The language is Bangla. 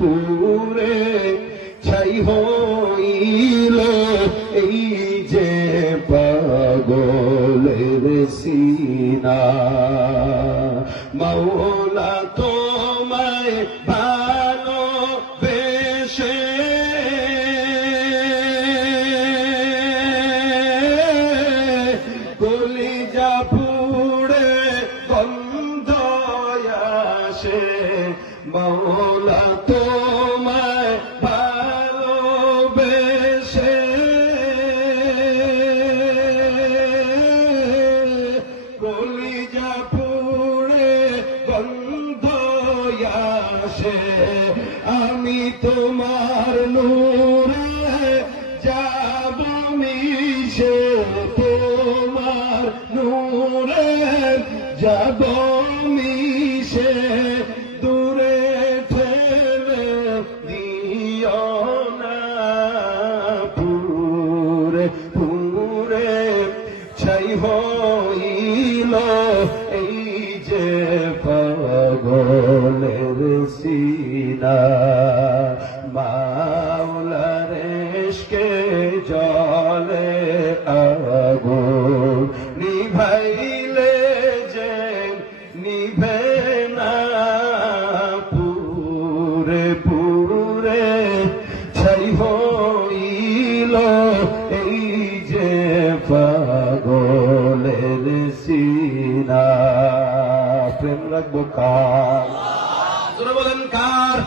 পুরে ছাই হইল এই যে পাগলের সিনা। মাওলা তোমায় ভালোবেসে কলিজা পুড়ে গন্ধ আসে। মাওলা তোমায় ভালোবেসে কলিজা পুড়ে গন্ধ আসে। আমি তোমার নূরে যাব মিশে, তোমার নূরে যাব মিশে, দূরে ঠেলে দিও না। পুরে পুরে ছাই হইল এই যে পাগলের সিনা। মাওলার ইশকে জলে আগুন নিভাইলে যে নিভে না। পুরে পুরে ছাই হইল এই যে পাগলের সিনা। প্রেম রাখবো কার? বলেন কার?